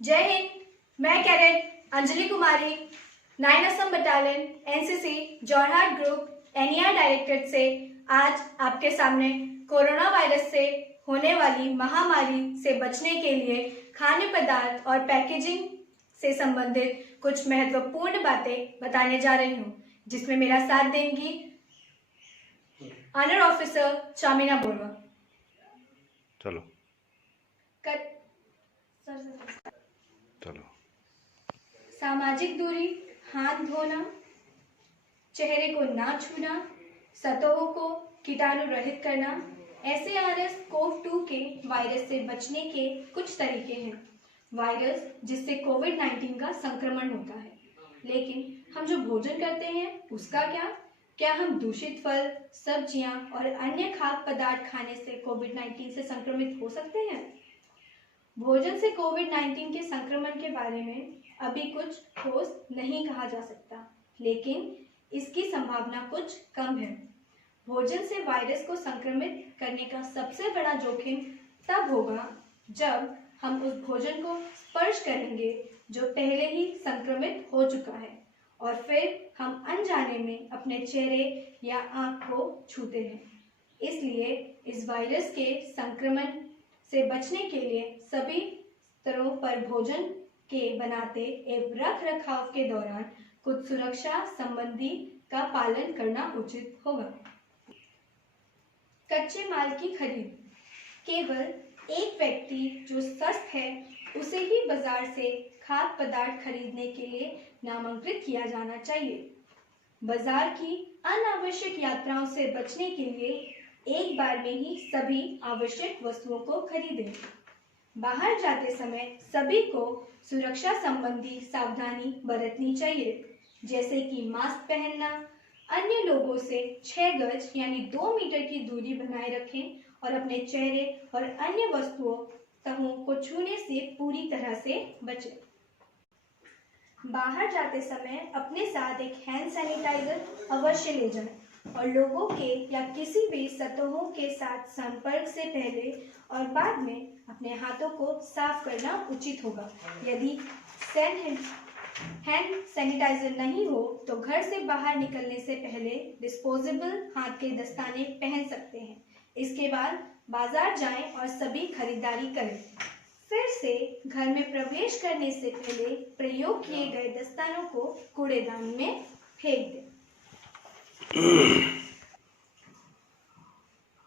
जय हिंद। मैं कैडेट अंजलि कुमारी 9 Assam battalion NCC Jorhat group NER directorate से आज आपके सामने कोरोना वायरस से होने वाली महामारी से बचने के लिए खाद्य पदार्थ और पैकेजिंग से संबंधित कुछ महत्वपूर्ण बातें बताने जा रही हूँ, जिसमें मेरा साथ देंगी ऑनर ऑफिसर चामिना बोरवा। चलो सामाजिक दूरी, हाथ धोना, चेहरे को ना छूना, सतहों को कीटाणु रहित करना। SARS-CoV-2 के वायरस से बचने के कुछ तरीके हैं। वायरस जिससे कोविड-19 का संक्रमण होता है, लेकिन हम जो भोजन करते हैं उसका क्या हम दूषित फल, सब्जियां और अन्य खाद्य पदार्थ खाने से कोविड-19 से संक्रमित हो सकते हैं? भोजन से कोविड-19 के संक्रमण के बारे में अभी कुछ ठोस नहीं कहा जा सकता, लेकिन इसकी संभावना कुछ कम है। भोजन से वायरस को संक्रमित करने का सबसे बड़ा जोखिम तब होगा जब हम उस भोजन को स्पर्श करेंगे जो पहले ही संक्रमित हो चुका है और फिर हम अनजाने में अपने चेहरे या आंख को छूते हैं। इसलिए इस वायरस के संक्रमण से बचने के लिए सभी स्तरों पर भोजन के बनाते एवं रख रखाव के दौरान कुछ सुरक्षा संबंधी का पालन करना उचित होगा। कच्चे माल की खरीद। केवल एक व्यक्ति जो स्वस्थ है उसे ही बाजार से खाद्य पदार्थ खरीदने के लिए नामांकित किया जाना चाहिए। बाजार की अनावश्यक यात्राओं से बचने के लिए एक बार में ही सभी आवश्यक वस्तुओं को खरीदें। बाहर जाते समय सभी को सुरक्षा संबंधी सावधानी बरतनी चाहिए, जैसे कि मास्क पहनना, अन्य लोगों से 6 गज यानी 2 मीटर की दूरी बनाए रखें और अपने चेहरे और अन्य वस्तुओं तहों को छूने से पूरी तरह से बचें। बाहर जाते समय अपने साथ एक हैंड सैनिटाइजर अवश्य ले जाएं और लोगों के या किसी भी सतहों के साथ संपर्क से पहले और बाद में अपने हाथों को साफ करना उचित होगा। यदि हैंड सैनिटाइजर नहीं हो तो घर से बाहर निकलने से पहले डिस्पोजेबल हाथ के दस्ताने पहन सकते हैं। इसके बाद बाजार जाएं और सभी खरीदारी करें। फिर से घर में प्रवेश करने से पहले प्रयोग किए गए दस्तानों को कूड़ेदान में फेंक दें।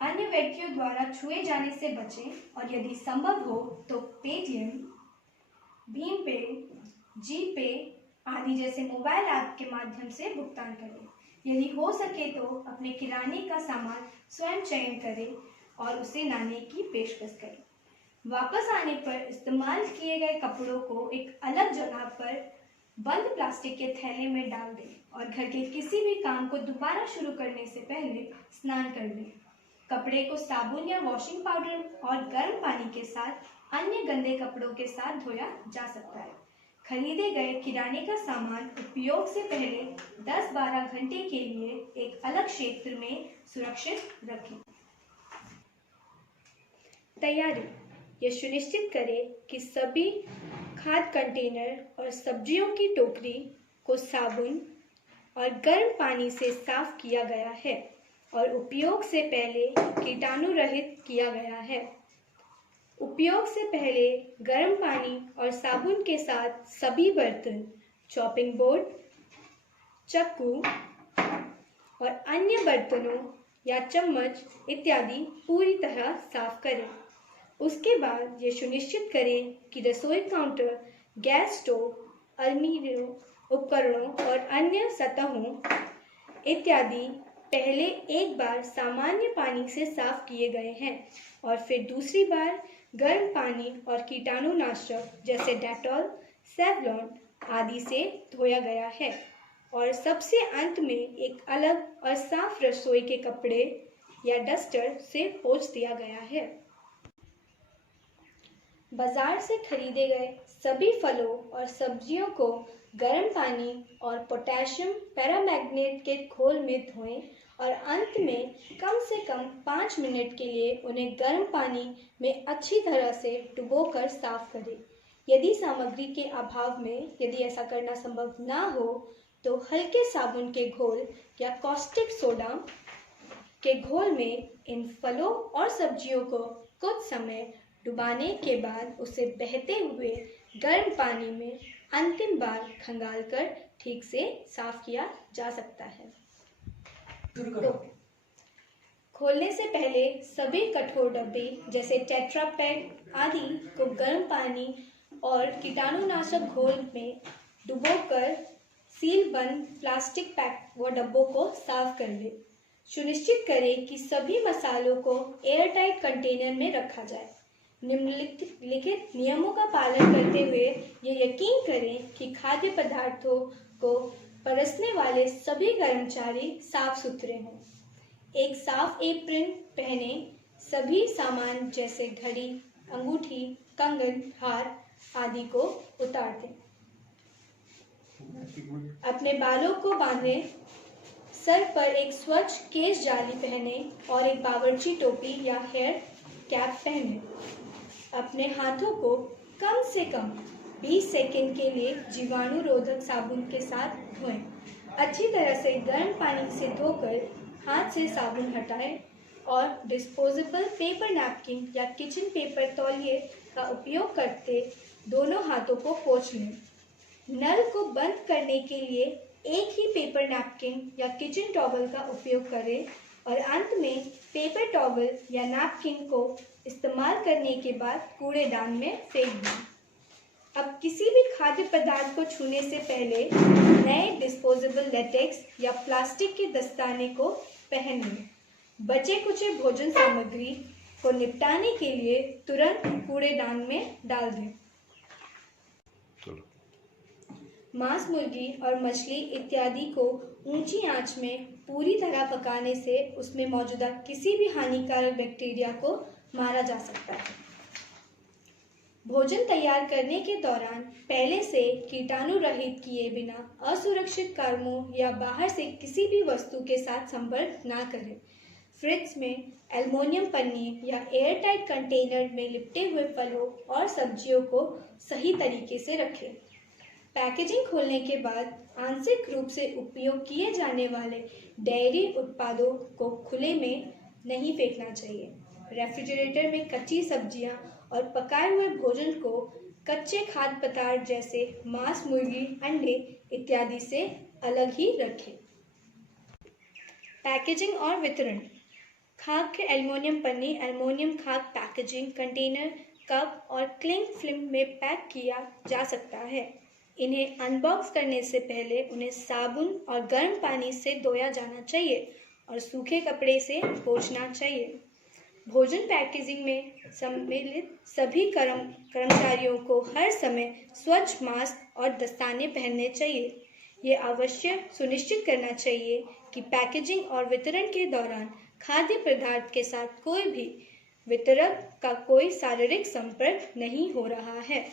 अन्य व्यक्तियों द्वारा छुए जाने से बचें और यदि संभव हो तो पेटीएम, भीम पे, जी पे आदि जैसे मोबाइल ऐप के माध्यम से भुगतान करें। यदि हो सके तो अपने किराने का सामान स्वयं चयन करें और उसे लाने की पेशकश करें। वापस आने पर इस्तेमाल किए गए कपड़ों को एक अलग जगह पर बंद प्लास्टिक के थैले में डाल दें और घर के किसी भी काम को दोबारा शुरू करने से पहले स्नान कर लें। कपड़े को साबुन या वॉशिंग पाउडर और गर्म पानी के साथ अन्य गंदे कपड़ों के साथ धोया जा सकता है। खरीदे गए किराने का सामान उपयोग से पहले 10-12 घंटे के लिए एक अलग क्षेत्र में सुरक्षित रखें। तैयारी। यह सुनिश्चित करें कि सभी खाद्य कंटेनर और सब्जियों की टोकरी को साबुन और गर्म पानी से साफ किया गया है और उपयोग से पहले कीटाणु रहित किया गया है। उपयोग से पहले गर्म पानी और साबुन के साथ सभी बर्तन, चॉपिंग बोर्ड, चाकू और अन्य बर्तनों या चम्मच इत्यादि पूरी तरह साफ करें। उसके बाद ये सुनिश्चित करें कि रसोई काउंटर, गैस स्टोव, अलमीरों, उपकरणों और अन्य सतहों इत्यादि पहले एक बार सामान्य पानी से साफ किए गए हैं और फिर दूसरी बार गर्म पानी और कीटाणुनाशक जैसे डेटॉल, सेवलॉन आदि से धोया गया है और सबसे अंत में एक अलग और साफ रसोई के कपड़े या डस्टर से पोंछ दिया गया है। बाजार से खरीदे गए सभी फलों और सब्जियों को गर्म पानी और पोटेशियम पेरामैंगनेट के घोल में धोएं और अंत में कम से कम 5 मिनट के लिए उन्हें गर्म पानी में अच्छी तरह से डुबोकर साफ करें। यदि सामग्री के अभाव में यदि ऐसा करना संभव ना हो तो हल्के साबुन के घोल या कॉस्टिक सोडा के घोल में इन फलों और सब्जियों को कुछ समय डुबाने के बाद उसे बहते हुए गर्म पानी में अंतिम बार खंगालकर ठीक से साफ किया जा सकता है। तो खोलने से पहले सभी कठोर डब्बे जैसे टेट्रा पैक आदि को गर्म पानी और कीटाणुनाशक घोल में डुबोकर सील बंद प्लास्टिक पैक व डब्बों को साफ कर ले। सुनिश्चित करें कि सभी मसालों को एयरटाइट कंटेनर में रखा जाए। निम्नलिखित नियमों का पालन करते हुए ये यकीन करें कि खाद्य पदार्थों को परसने वाले सभी कर्मचारी साफ सुथरे हों। एक साफ एप्रन पहने। सभी सामान जैसे घड़ी, अंगूठी, कंगन, हार आदि को उतार दें। अपने बालों को बांधें। सर पर एक स्वच्छ केश जाली पहने और एक बावर्ची टोपी या हेयर कैप पहने। अपने हाथों को कम से कम 20 सेकंड के लिए जीवाणु रोधक साबुन के साथ धोएं। अच्छी तरह से गर्म पानी से धोकर हाथ से साबुन हटाएं और डिस्पोजेबल पेपर नैपकिन या किचन पेपर तौलिए का उपयोग करते दोनों हाथों को पोंछ लें। नल को बंद करने के लिए एक ही पेपर नैपकिन या किचन टॉवल का उपयोग करें और अंत में पेपर टॉवल या नैपकिन को इस्तेमाल करने के बाद कूड़ेदान में फेंक दें। अब किसी भी खाद्य पदार्थ को छूने से पहले नए डिस्पोजेबल लेटेक्स या प्लास्टिक के दस्ताने को पहन लें। बचे कुचे भोजन सामग्री को निपटाने के लिए तुरंत कूड़ेदान में डाल दें। मांस, मुर्गी और मछली इत्यादि को ऊंची आंच में पूरी तरह पकाने से उसमें मौजूदा किसी भी हानिकारक बैक्टीरिया को मारा जा सकता है। भोजन तैयार करने के दौरान पहले से कीटाणु रहित किए बिना असुरक्षित कर्मों या बाहर से किसी भी वस्तु के साथ संपर्क ना करें। फ्रिज में एल्युमिनियम पन्नी या एयरटाइट कंटेनर में लिपटे हुए फलों और सब्जियों को सही तरीके से रखें। पैकेजिंग खोलने के बाद आंशिक रूप से उपयोग किए जाने वाले डेयरी उत्पादों को खुले में नहीं फेंकना चाहिए। रेफ्रिजरेटर में कच्ची सब्जियां और पकाए हुए भोजन को कच्चे खाद्य पदार्थ जैसे मांस, मुर्गी, अंडे इत्यादि से अलग ही रखें। पैकेजिंग और वितरण। खाद्य एल्युमिनियम पन्नी, एल्युमिनियम खाद्य पैकेजिंग कंटेनर, कप और क्लिंग फिल्म में पैक किया जा सकता है। इन्हें अनबॉक्स करने से पहले उन्हें साबुन और गर्म पानी से धोया जाना चाहिए और सूखे कपड़े से पोंछना चाहिए। भोजन पैकेजिंग में सम्मिलित सभी कर्मचारियों को हर समय स्वच्छ मास्क और दस्ताने पहनने चाहिए। ये अवश्य सुनिश्चित करना चाहिए कि पैकेजिंग और वितरण के दौरान खाद्य पदार्थ के साथ कोई भी वितरक का कोई शारीरिक संपर्क नहीं हो रहा है।